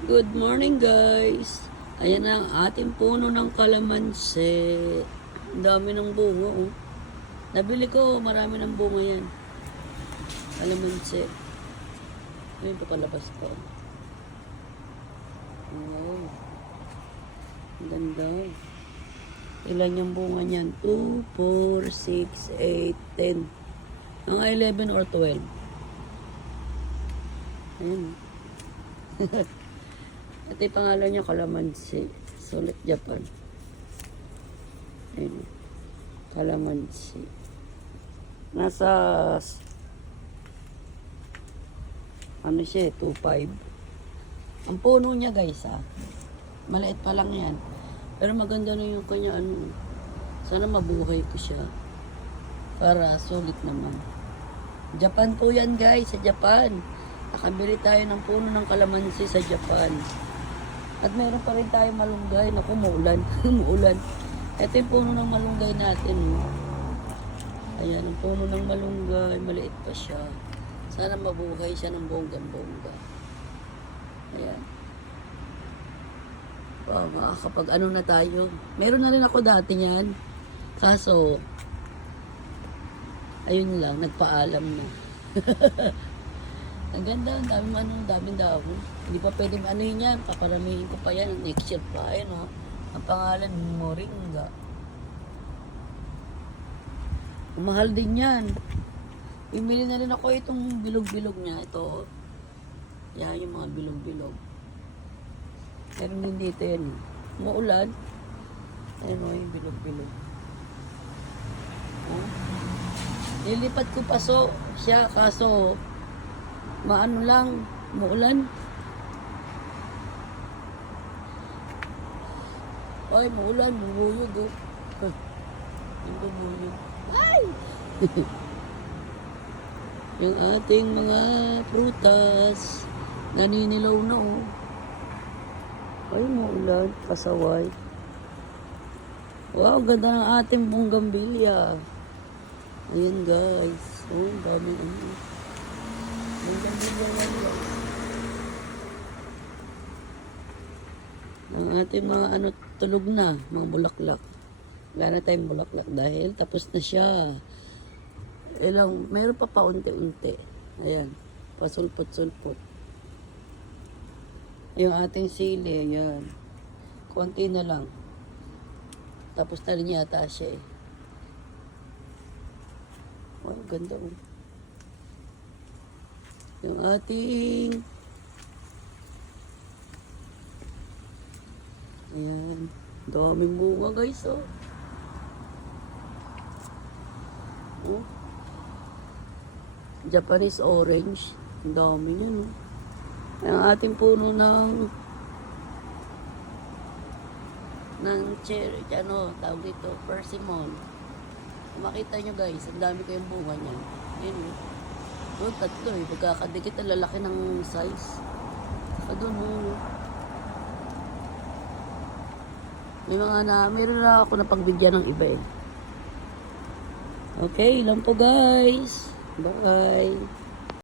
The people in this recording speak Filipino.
Good morning guys. Ayan ang ating puno ng kalamansi. Ang dami ng bunga oh. Nabili ko, marami ng bunga yan. Kalamansi. Ayun, papalabas ko. Wow. Ang ganda. Ilan yung bunga niyan? 2, 4, 6, 8, 10. Mga 11 or 12. Ayan. Ito yung pangalan niya, Kalamansi. Sulit Japan. Ayun. Kalamansi. Nasa ano siya, eh, 2.5. Ang puno niya guys ah. Maliit pa lang yan. Pero maganda na yung kanya ano. Sana mabuhay ko siya. Para sulit naman. Japan po yan guys, sa Japan. Nakabili tayo ng puno ng kalamansi sa Japan. At meron pa rin tayo malunggay. Naku, muulan. muulan. Ito yung puno ng malunggay natin. Ayan, ang puno ng malunggay. Maliit pa siya. Sana mabuhay siya ng bonggang-bongga. Ayan. Wow, makakapag ano na tayo. Meron na rin ako dati niyan. Kaso, ayun lang, nagpaalam na. ang ganda, ang daming ano, daming dahon. Hindi pa pwede anuhin yan, paparamihin ko pa yan. Next year pa, ayun o. Ang pangalan, Moringa. Mahal din yan. Bumili na rin ako itong bilog-bilog niya. Ito. Yan yung mga bilog-bilog. Meron din dito yan. Maulan. Ayun o, yung bilog-bilog. Oh. Nilipat ko paso siya kaso maano lang, muulan. Ay, muulan, bubuyog oh. Yung bubuyog. Ay! yung ating mga prutas, naninilaw na oh. Ay, muulan, pasaway. Wow, ganda ng ating bonggambilya. Ayan guys. Oh, dami ano. Ang ating mga ano, tulog na, mga bulaklak. Wala na tayong bulaklak dahil tapos na siya. Ilang, meron pa pa unti-unti. Ayan, pasulpot-sulpot. Yung ating sili, ayan. Konti na lang. Tapos na rin yata siya eh. Wow, ganda oh. Yung ating Ayan. Daming bunga guys oh. Oh. Japanese orange. Ang dami yan oh. Ang ating puno ng ng cherry, ano, tawag dito, persimmon. Makita nyo guys, ang dami ko yung bunga niya. Yun oh. Oh, tatlo eh. Pagkakadikit ang lalaki ng size. Saka doon, oh. May mga na, meron na ako na pagbigyan ng iba eh. Okay, lang po guys. Bye.